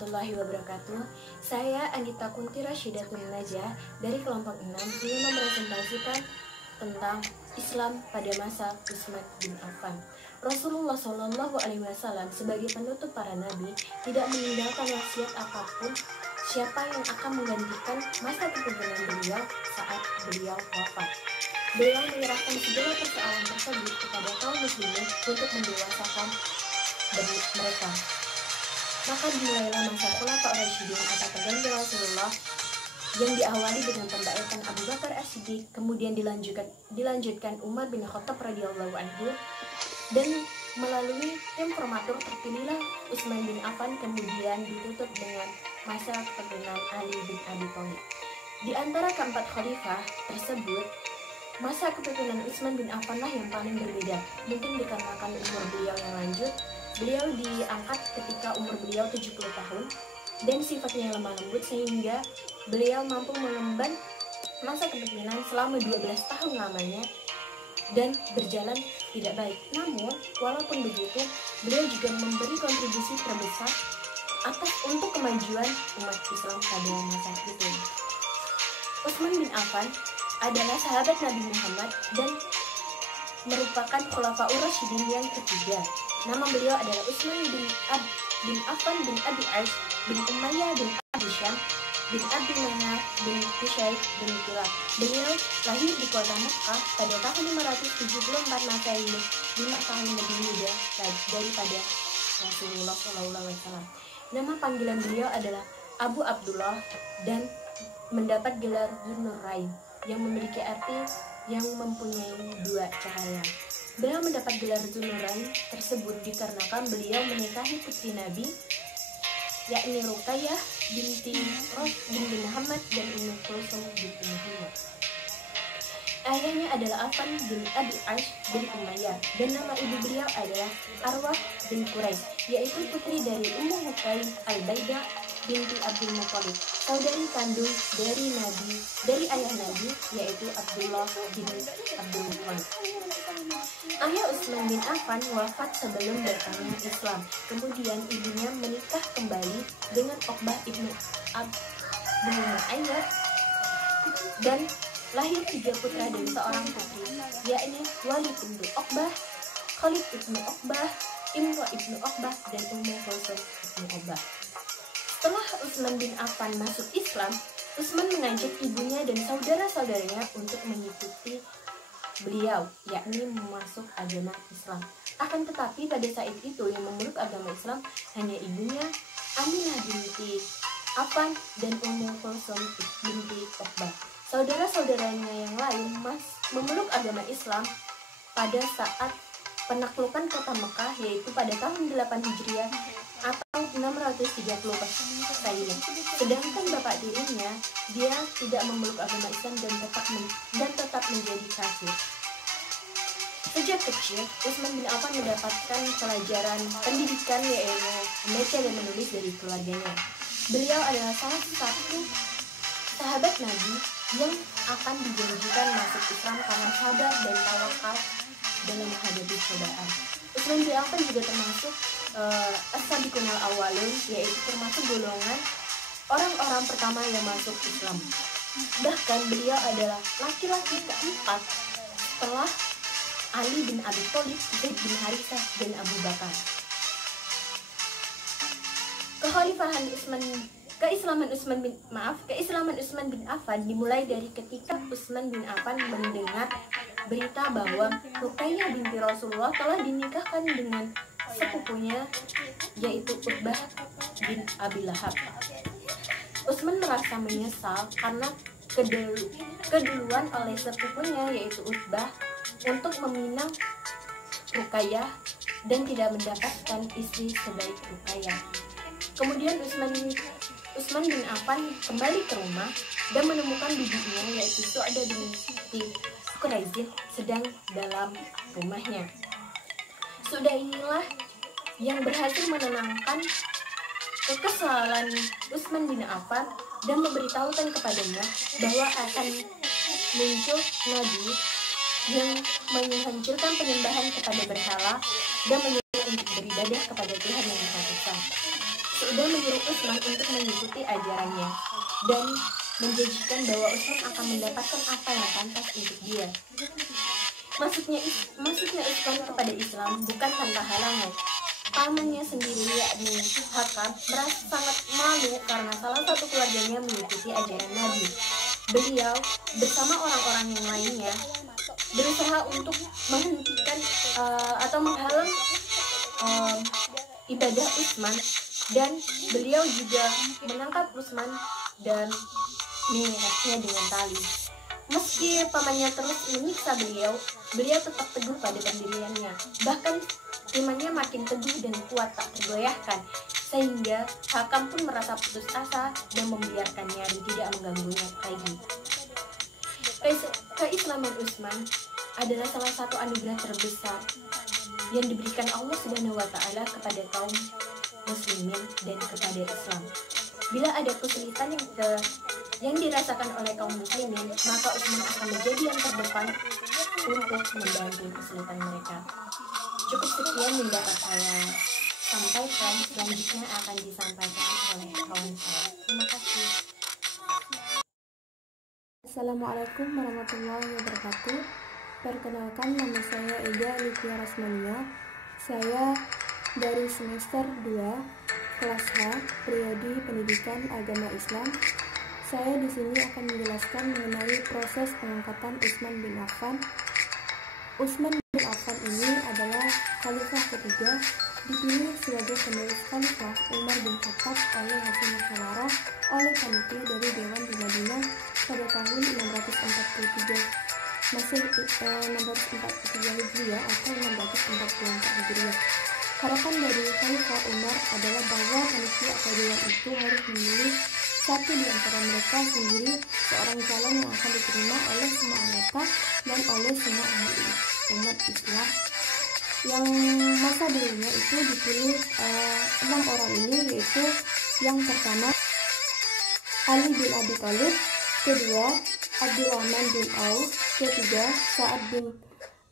warahmatullahi wabarakatuh. Saya Anita Kunti Rasyidatun Najah dari kelompok 6 ingin mempresentasikan tentang Islam pada masa Utsman bin Affan. Rasulullah Shallallahu Alaihi Wasallam sebagai penutup para nabi tidak meninggalkan wasiat apapun siapa yang akan menggantikan masa kepemimpinan beliau saat beliau wafat. Beliau menyerahkan segala persoalan tersebut kepada kaum muslimin untuk mendewasakan mereka. Maka dimulailah masa Khulafaur Rasyidin atau pengganti Rasulullah yang diawali dengan pembaikatan Abu Bakar As-Siddiq, kemudian dilanjutkan Umar bin Khattab radhiyallahu anhu, dan melalui tim formatur terpilihlah Utsman bin Affan, kemudian ditutup dengan masa kepemimpinan Ali bin Abi Thalib. Di antara keempat khalifah tersebut, masa kepemimpinan Utsman bin Affan lah yang paling berbeda. Mungkin dikarenakan umur beliau yang lanjut, beliau diangkat ketika umur beliau 70 tahun dan sifatnya yang lemah lembut sehingga beliau mampu mengemban masa kepemimpinan selama 12 tahun lamanya dan berjalan tidak baik. Namun, walaupun begitu, beliau juga memberi kontribusi terbesar untuk kemajuan umat Islam pada masa itu. Utsman bin Affan adalah sahabat Nabi Muhammad dan merupakan Khulafaur Rasyidin yang ketiga. Nama beliau adalah Utsman bin Affan bin Abi Aish bin Umayyah bin Abi Syam bin Abi Manaf bin Qusay bin Kilab. Beliau lahir di kota Mekah pada tahun 574 Masehi, 5 tahun lebih muda daripada Rasulullah SAW. Nama panggilan beliau adalah Abu Abdullah dan mendapat gelar Dzun-Nurain yang memiliki arti yang mempunyai dua cahaya. Beliau mendapat gelar Dzun-Nurain tersebut dikarenakan beliau menikahi putri Nabi, yakni Ruqayyah binti Muhammad dan Ummu Kulsum binti Muhammad. Ayahnya adalah Affan bin Abi Aish bin Umayyah dan nama ibu beliau adalah Arwah bin Quraisy, yaitu putri dari Ummu Huqain al-Baidah binti Abdul Muthalib, saudari kandung dari ayah Nabi, yaitu Abdullah bin Abdul Muthalib. Ayah Utsman bin Affan wafat sebelum bertanya Islam. Kemudian ibunya menikah kembali dengan Uqbah ibnu Mu'ayyad dan lahir 3 putra dan seorang putri, yakni Walid ibnu Uqbah, Khalid ibnu Uqbah, Imrah ibnu Uqbah, dan Ummu Kulsum ibnu Uqbah. Setelah Utsman bin Affan masuk Islam, Utsman mengajak ibunya dan saudara-saudaranya untuk mengikuti beliau, yakni masuk agama Islam. Akan tetapi pada saat itu yang memeluk agama Islam hanya ibunya Aminah binti Affan dan Ummu Kulsum binti Uqbah. Saudara-saudaranya yang lain memeluk agama Islam pada saat penaklukan kota Mekah, yaitu pada tahun 8 Hijriah atau 630 Masehi. Sedangkan bapak dirinya, dia tidak memeluk agama Islam dan tetap menjadi kafir. Sejak kecil, Utsman bin Affan mendapatkan pelajaran pendidikan, yaitu membaca dan menulis dari keluarganya. Beliau adalah salah satu sahabat Nabi yang akan dijanjikan masuk Islam karena sabar dan tawakal dalam menghadapi cobaan. Utsman bin Affan juga termasuk as-sabiqun al-awwalun, yaitu termasuk golongan orang-orang pertama yang masuk Islam. Bahkan beliau adalah laki-laki keempat setelah Ali bin Abi Thalib, Zaid bin Harithah, dan Abu Bakar. Keislaman Utsman bin Affan dimulai dari ketika Utsman bin Affan mendengar berita bahwa Ruqayyah binti Rasulullah telah dinikahkan dengan sepupunya, yaitu Utbah bin Abi Lahab. Utsman merasa menyesal karena keduluan oleh sepupunya, yaitu Utbah, untuk meminang Ruqayyah dan tidak mendapatkan istri sebaik Ruqayyah. Kemudian Utsman bin Affan kembali ke rumah dan menemukan bibinya, yaitu Su'dah binti Quraisyid, sedang dalam rumahnya. Sudah inilah yang berhasil menenangkan kekesalan Utsman bin Affan dan memberitahukan kepadanya bahwa akan muncul Nabi yang menghancurkan penyembahan kepada berhala dan menyuruh untuk beribadah kepada Tuhan yang Maha Esa. sudah menyuruh Utsman untuk mengikuti ajarannya dan menjanjikan bahwa Utsman akan mendapatkan apa yang pantas untuk dia. Masuknya Utsman kepada Islam bukan tanpa halangan. Pamannya sendiri, yakni Hakam, merasa sangat malu karena salah satu keluarganya mengikuti ajaran Nabi. Beliau bersama orang-orang yang lainnya berusaha untuk menghentikan atau menghalang ibadah Utsman, dan beliau juga menangkap Utsman dan mengikatnya dengan tali. Meski pamannya terus menyiksa beliau tetap teguh pada pendiriannya. Bahkan imannya makin teguh dan kuat tak tergoyahkan, sehingga Hakam pun merasa putus asa dan membiarkannya dan tidak mengganggunya lagi. Keislaman Utsman adalah salah satu anugerah terbesar yang diberikan Allah Subhanahu wa Ta'ala kepada kaum muslimin dan kepada Islam. Bila ada kesulitan yang dirasakan oleh kaum muslimin, maka Utsman akan menjadi yang terdepan untuk membantu kesulitan mereka. Cukup sekian yang dapat saya sampaikan, selanjutnya akan disampaikan oleh kawan saya. Terima kasih. Assalamualaikum warahmatullahi wabarakatuh. Perkenalkan, nama saya Eda Livia Rasmania. Saya dari semester 2 kelas H, Prodi Pendidikan Agama Islam. Saya di sini akan menjelaskan mengenai proses pengangkatan Utsman bin Affan. Utsman bin Affan ini adalah khalifah ketiga, dipilih sebagai penerus khalifah Umar bin Khattab oleh hasil musyawarah oleh panitia dari Dewan di Madinah pada tahun 643 Hijriah atau 644 Hijriah. Harapan dari Khalifah Umar adalah bahwa panitia atau dewan itu harus memilih satu di antara mereka sendiri, seorang calon yang akan diterima oleh semua anggota dan oleh semua umat Islam. Yang masa dulunya itu dipilih 6 orang ini, yaitu yang pertama Ali bin Abi Thalib, kedua Abdurrahman bin Auf, ketiga Sa'ad bin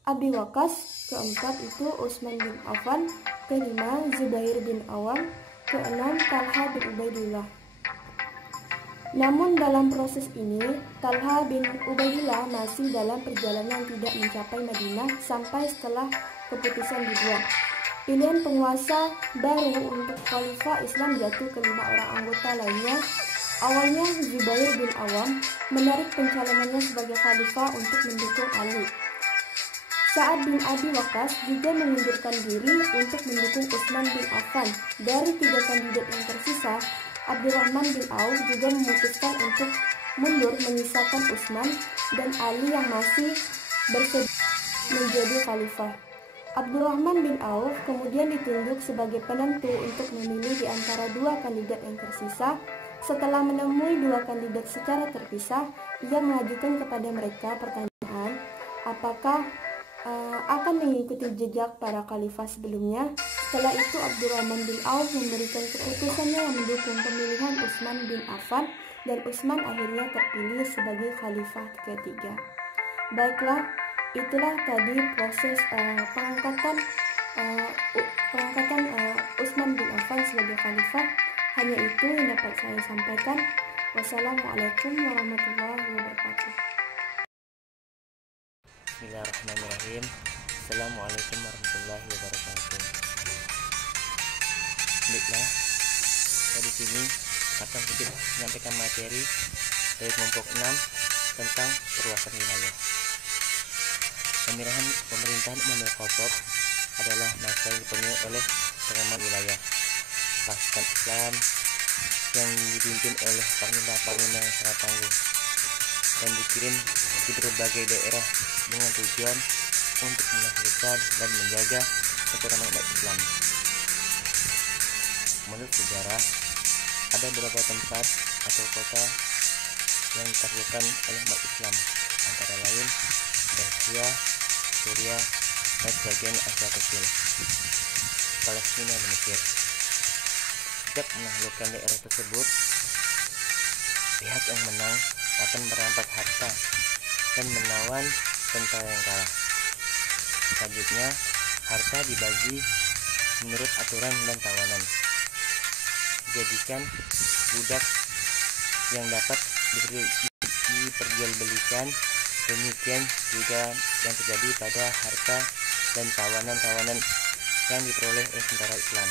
Abi Waqqas, keempat itu Utsman bin Affan, kelima Zubair bin Awam, keenam Talha bin Ubaidillah. Namun dalam proses ini, Talha bin Ubaidillah masih dalam perjalanan tidak mencapai Madinah sampai setelah keputusan dibuat. Pilihan penguasa baru untuk khalifah Islam jatuh ke 5 orang anggota lainnya. Awalnya Zubair bin Awam menarik pencalonannya sebagai khalifah untuk mendukung Ali. Sa'ad bin Abi Waqqas juga mengundurkan diri untuk mendukung Utsman bin Affan. Dari 3 kandidat yang tersisa, Abdurrahman bin Auf juga memutuskan untuk mundur, menyisakan Utsman dan Ali yang masih bersedia menjadi khalifah. Abdurrahman bin Auf kemudian ditunjuk sebagai penentu untuk memilih di antara 2 kandidat yang tersisa. Setelah menemui 2 kandidat secara terpisah, ia mengajukan kepada mereka pertanyaan, apakah akan mengikuti jejak para khalifah sebelumnya. Setelah itu Abdurrahman bin Auf memberikan keputusannya yang mendukung pemilihan Utsman bin Affan, dan Utsman akhirnya terpilih sebagai khalifah ketiga. Baiklah, itulah tadi proses pengangkatan Utsman bin Affan sebagai khalifah. Hanya itu yang dapat saya sampaikan. Wassalamualaikum warahmatullahi wabarakatuh. Bismillahirrahmanirrahim. Assalamualaikum warahmatullahi wabarakatuh. Baiklah, saya di sini akan sedikit menyampaikan materi dari kelompok 6 tentang perluasan wilayah. Pemerintahan Umar bin Khattab adalah masa yang dipenuhi oleh pengaman wilayah pasukan Islam yang dipimpin oleh panglima yang sangat tangguh dan dikirim di berbagai daerah dengan tujuan untuk menaklukkan dan menjaga keturunan umat Islam. Menurut sejarah, ada beberapa tempat atau kota yang ditaklukkan oleh umat Islam, antara lain Persia, Suriah, dan sebagian Asia kecil, Palestina dan Mesir. Setiap menaklukkan daerah tersebut, pihak yang menang akan merampas harta dan menawan tentara yang kalah. Selanjutnya, harta dibagi menurut aturan dan tawanan. dijadikan budak yang dapat diperjualbelikan. Demikian juga yang terjadi pada harta dan tawanan-tawanan yang diperoleh oleh tentara Islam.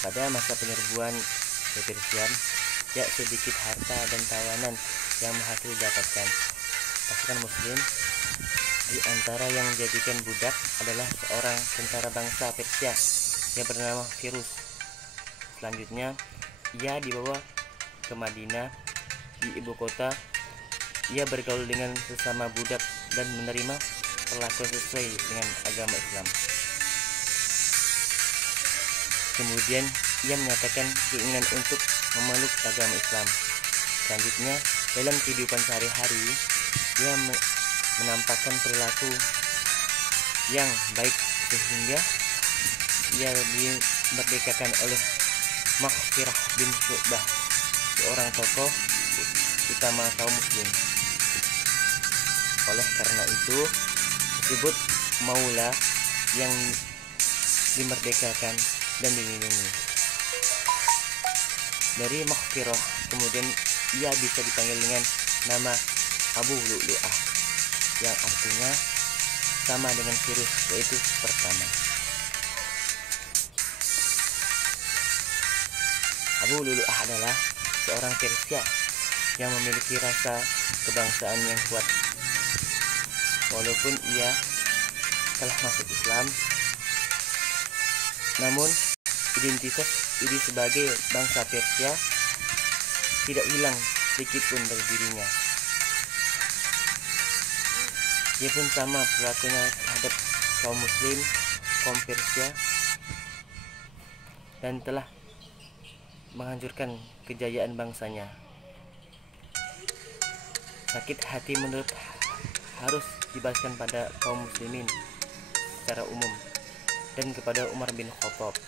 Pada masa penyerbuan Persia, tidak sedikit harta dan tawanan yang berhasil didapatkan. Pasukan Muslim di antara yang dijadikan budak adalah seorang tentara bangsa Persia yang bernama Firuz. Selanjutnya, ia dibawa ke Madinah, di ibu kota. Ia bergaul dengan sesama budak dan menerima perlakuan sesuai dengan agama Islam. Kemudian ia menyatakan keinginan untuk memeluk agama Islam. Selanjutnya, dalam kehidupan sehari-hari, ia menampakkan perilaku yang baik sehingga ia dimerdekakan oleh Maghfirah bin Syu'bah, seorang tokoh utama kaum muslim. Oleh karena itu disebut Maula yang dimerdekakan dan dilindungi. Dari Maghfirah kemudian ia bisa dipanggil dengan nama Abu Lu'lu'ah, yang artinya sama dengan Firuz, yaitu pertama. Abu Lu'lu'ah adalah seorang Persia yang memiliki rasa kebangsaan yang kuat. Walaupun ia telah masuk Islam, namun identitas diri sebagai bangsa Persia tidak hilang sedikit pun dari dirinya. Dia pun sama perilakunya terhadap kaum muslim, kaum Persia, dan telah menghancurkan kejayaan bangsanya. Sakit hati menurut harus dibalaskan pada kaum muslimin secara umum dan kepada Umar bin Khattab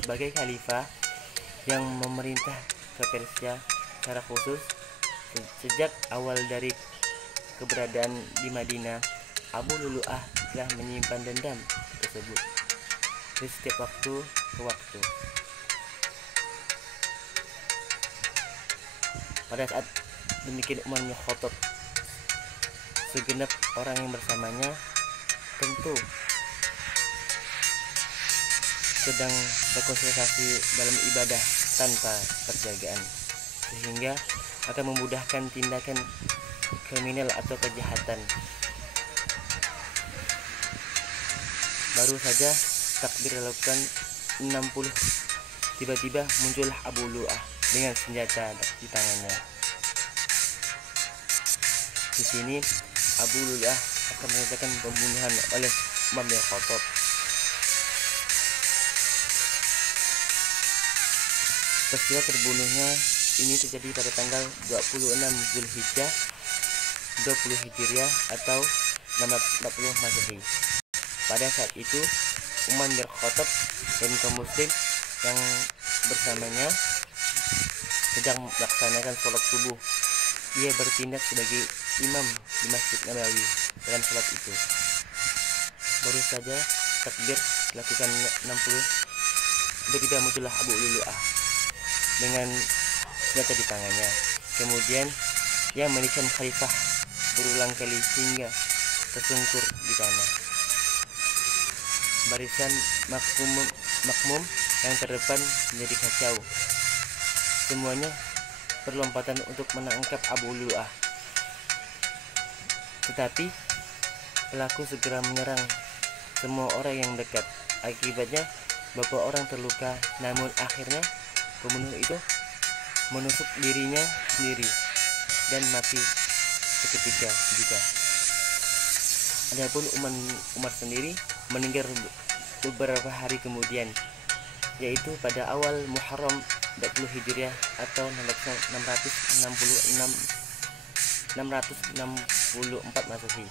sebagai khalifah yang memerintah ke Persia secara khusus. Sejak awal dari keberadaan di Madinah, Abu Lu'lu'ah telah menyimpan dendam tersebut di setiap waktu ke waktu. Pada saat demikian Umar bin Khattab, segenap orang yang bersamanya tentu sedang berkonsentrasi dalam ibadah tanpa perjagaan, sehingga akan memudahkan tindakan kriminal atau kejahatan. Baru saja takbir dilakukan 60, tiba-tiba muncullah Abu Lu'lu'ah dengan senjata di tangannya. Di sini Abu Lu'lu'ah akan menyatakan pembunuhan oleh Umar bin Khattab. Peristiwa terbunuhnya ini terjadi pada tanggal 26 Zulhijjah 20 Hijriah atau 640 Masehi. Pada saat itu Umar bin Khattab dan kaum muslim yang bersamanya sedang melaksanakan sholat subuh. Ia bertindak sebagai imam di Masjid Nabawi dalam sholat itu. Baru saja takbir dilakukan 60, tiba-tiba muncullah Abu Lu'lu'ah dengan senjata di tangannya. Kemudian ia menikam khalifah berulang kali hingga tersungkur di tanah. Barisan makmum yang terdepan menjadi kacau. Semuanya berlompatan untuk menangkap Abu Lu'lu'ah. Tetapi pelaku segera menyerang semua orang yang dekat. Akibatnya beberapa orang terluka, namun akhirnya pembunuh itu menusuk dirinya sendiri dan mati seketika juga. Adapun Umar sendiri meninggal beberapa hari kemudian, yaitu pada awal Muharram 20 Hijriah atau 664 Masehi.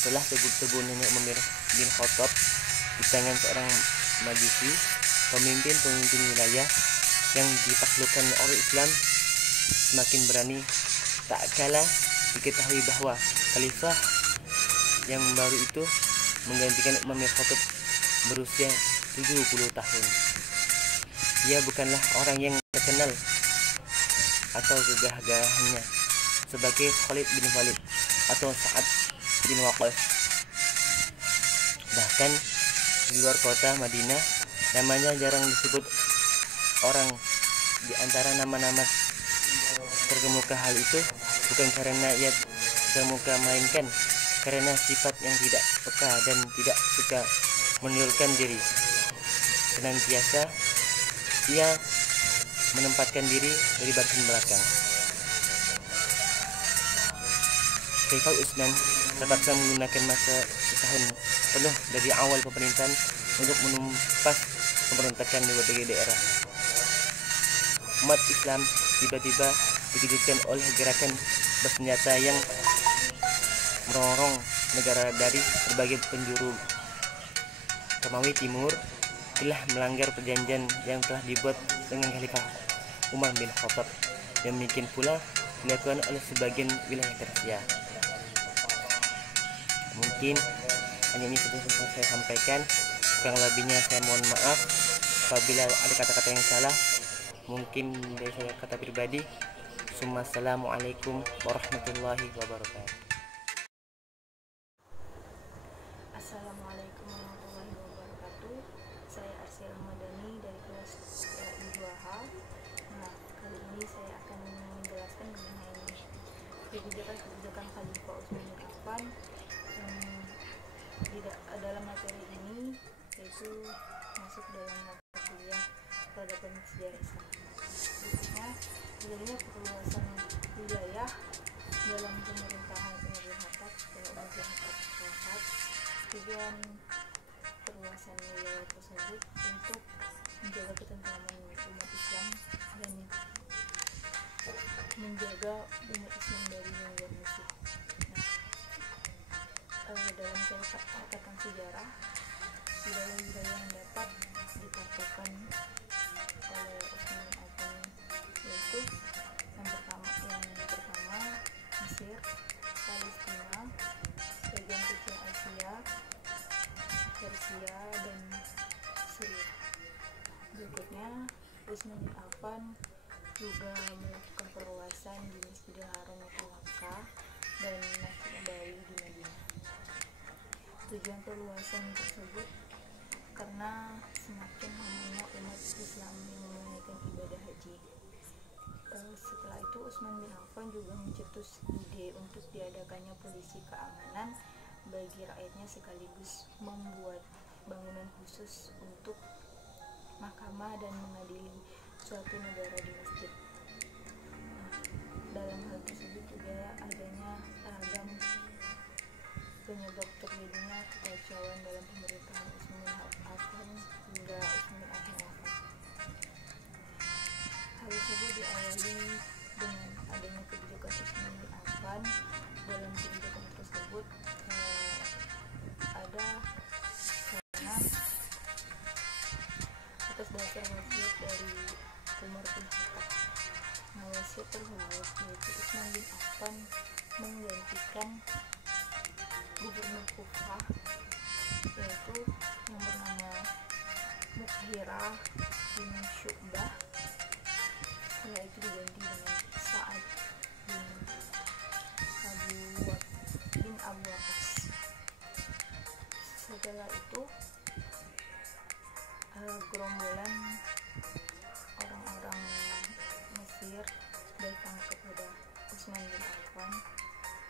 Setelah terbunuhnya Umar bin Khattab di tangan seorang majusi, pemimpin wilayah yang ditaklukkan oleh Islam semakin berani Tak kalah diketahui bahwa khalifah yang baru itu menggantikan Umar bin Khattab berusia 70 tahun. Ia bukanlah orang yang terkenal atau gagah-gagahannya sebagai Khalid bin Walid atau Sa'ad bin Waqqas. Bahkan di luar kota Madinah namanya jarang disebut orang. Di antara nama-nama terkemuka hal itu bukan karena ia terkemuka, melainkan karena sifat yang tidak peka dan tidak suka menundukkan diri. Senantiasa ia menempatkan diri dari barisan belakang. Khalifah Utsman terpaksa menggunakan masa setahun penuh dari awal pemerintahan untuk menumpas pemberontakan di berbagai daerah. Umat Islam tiba-tiba dikejutkan oleh gerakan bersenjata yang merongrong negara dari berbagai penjuru. Romawi Timur telah melanggar perjanjian yang telah dibuat dengan Khalifah Umar bin Khattab. Demikian pula dilakukan oleh sebagian wilayah Persia. Mungkin hanya ini sudah saya sampaikan. Kurang lebihnya saya mohon maaf apabila ada kata-kata yang salah. Mungkin dari saya kata pribadi. Assalamualaikum warahmatullahi wabarakatuh. Assalamualaikum warahmatullahi wabarakatuh. Saya Arsy Ramadhani dari kelas RI 2H. Nah, kali ini saya akan menjelaskan mengenai kebijakan Khalifah Utsman bin Affan dalam materi ini, yaitu masuk dalam mata kuliah peradaban sejarah Islam. Berikutnya, adanya perluasan wilayah dalam pemerintahan Umar bin Khattab setelah Umar bin Khattab wafat. Tujuan perluasan wilayah tersebut untuk menjaga ketentraman umat Islam dan menjaga umat Islam dari gangguan musuh. Dalam catatan sejarah, wilayah-wilayah yang dapat dikatakan oleh Utsman bin Affan yaitu yang pertama Mesir, Palestina, bagian kecil Asia, Persia, dan Syria. Berikutnya, Utsman bin Affan juga melakukan perluasan di Masjidil Haram di Makkah dan Masjid Nabawi di Madinah. Tujuan perluasan tersebut karena semakin lamanya umat Islam yang menunaikan ibadah haji. Setelah itu Utsman bin Affan juga mencetus ide untuk diadakannya polisi keamanan bagi rakyatnya sekaligus membuat bangunan khusus untuk mahkamah dan mengadili suatu negara di masjid. Dalam hal tersebut juga adanya ragam penyebab terjadinya kekacauan dalam pemerintahan Utsman bin Affan hingga Utsman bin Affan wafat. Hal tersebut diawali dengan adanya kebijakan Utsman bin Affan. Dalam kebijakan tersebut ada karena atas dasar wasiat dari Umar bin Khattab. Wasiat tersebut yaitu Utsman bin Affan menggantikan gubernur Kufah yaitu yang bernama Mughirah bin Syu'bah. Setelah itu diganti dengan Sa'ad bin Abu Waqqas. Setelah itu gerombolan orang-orang Mesir datang kepada Utsman bin Affan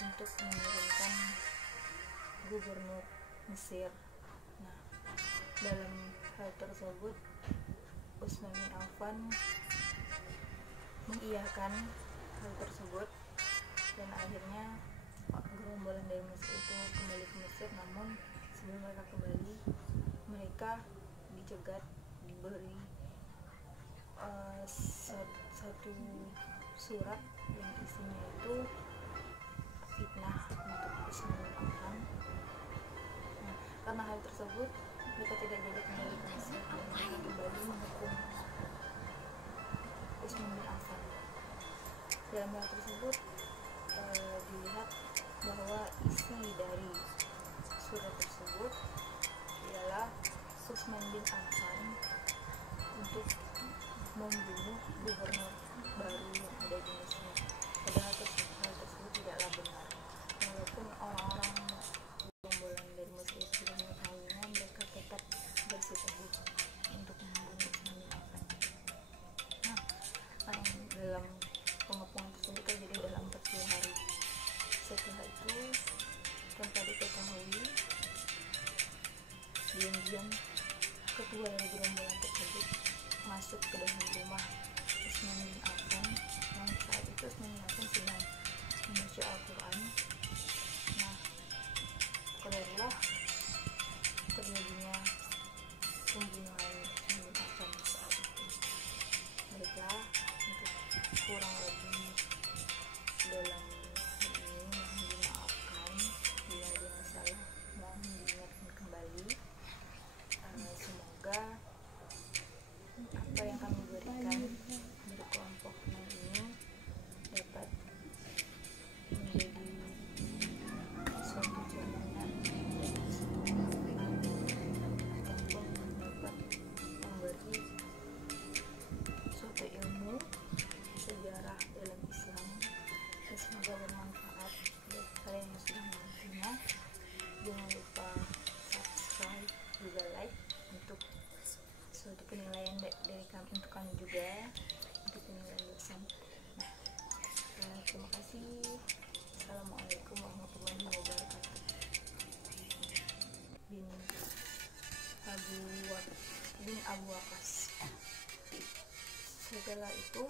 untuk menurunkan gubernur Mesir. Nah, dalam hal tersebut Utsman bin Affan mengiyakan hal tersebut dan akhirnya gerombolan dari Mesir itu kembali ke Mesir. Namun sebelum mereka kembali, mereka dicegat, diberi satu surat yang isinya itu fitnah untuk Utsman bin Affan. Nah, karena hal tersebut mereka tidak jadi kembali ke Mesir dan mereka kembali menghukum Utsman bin Affan. Dalam hal tersebut dilihat bahwa isi dari surat tersebut ialah Utsman bin Affan untuk membunuh gubernur baru yang ada di Mesir. Padahal hal tersebut tidaklah benar. Walaupun orang-orang gerombolan dari Mesir sudah mengetahuinya, mereka tetap bersikeras untuk membunuh Utsman bin Affan. Dalam pengepungan tersebut terjadi dalam 40 hari. Setelah itu, tanpa diketahui, diam-diam ketua dari gerombolan tersebut masuk ke dalam rumah Utsman bin Affan yang saat itu Utsman bin Affan sedang membaca Al-Quran. Nah, qadarullah terjadinya pembunuhan Utsman bin Affan saat itu. Mereka untuk kurang lebih dalam ini mohon dimaafkan bila ada salah, mohon diingatkan kembali. Semoga apa yang kami berikan dari kelompok 6 ini dapat menjadi suatu cerminan ataupun dapat memberi suatu ilmu sejarah dalam Islam. Semoga bermanfaat buat kalian yang sudah menontonnya. Jangan lupa subscribe juga like untuk suatu penilaian dari kami, untuk kami juga untuk penilaian dosen. Terima kasih. Assalamualaikum warahmatullahi wabarakatuh. bin Abu Waqqas. Setelah itu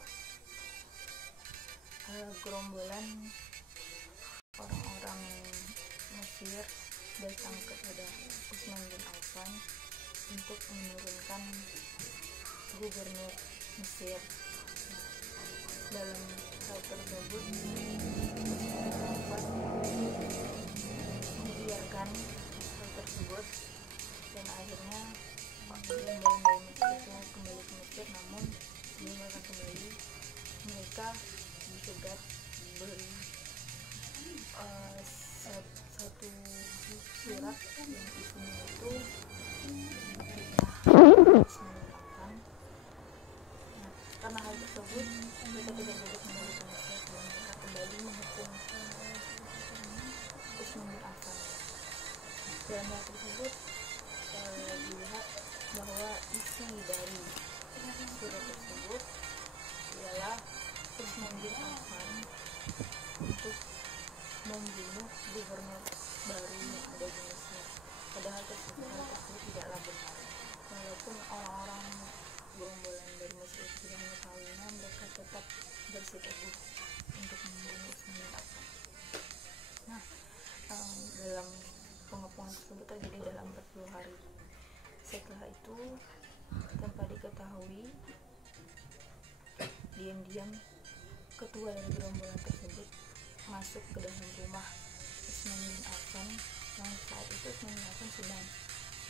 gerombolan orang-orang Mesir datang kepada Utsman bin Affan untuk menurunkan gubernur Mesir. Dalam hal tersebut, Affan membiarkan hal tersebut dan akhirnya gerombolan dari Mesir itu kembali ke Mesir. Namun sebelum mereka kembali, mereka dicegat beri satu surat yang isinya itu fitnah Utsman bin Affan. Karena hal tersebut mereka tidak boleh kembali ke Mesir dan mereka kembali menghukum Utsman bin Affan. Dalam hal tersebut dilihat bahwa isi dari surat tersebut ialah Utsman bin Affan untuk membunuh gubernur baru yang ada di Mesir. Padahal hal tersebut tidaklah benar. Walaupun orang-orang gerombolan dari Mesir sudah mengetahuinya, mereka tetap bersikeras untuk membunuh Utsman bin Affan. Nah, dalam pengepungan tersebut terjadi dalam 40 hari. Setelah itu, tanpa diketahui, diam-diam ketua dari gerombolan tersebut masuk ke dalam rumah Utsman bin Affan yang saat itu Utsman bin Affan sedang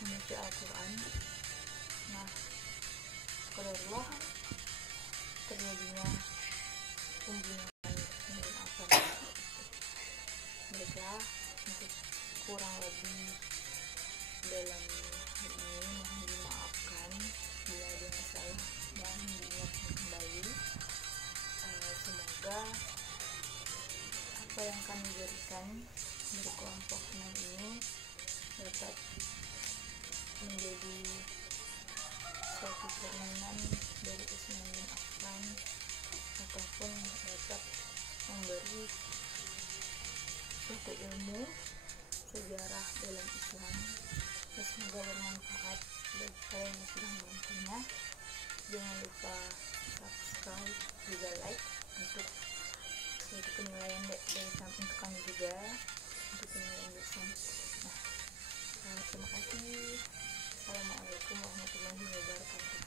membaca Al-Quran. Nah, qadarullah terjadinya pembunuhan Utsman bin Affan. Mereka untuk kurang lebih dalam hal ini mohon dimaafkan bila ada yang salah, mohon diingatkan kembali. Semoga apa yang kami berikan dari kelompok 6 ini dapat menjadi suatu cerminan dari Utsman bin Affan ataupun dapat memberi suatu ilmu sejarah dalam Islam. Semoga bermanfaat bagi kalian yang sudah menontonnya. Jangan lupa subscribe juga like untuk suatu penilaian dari kami, untuk kami juga untuk penilaian dosen. Terima kasih. Assalamualaikum warahmatullahi wabarakatuh.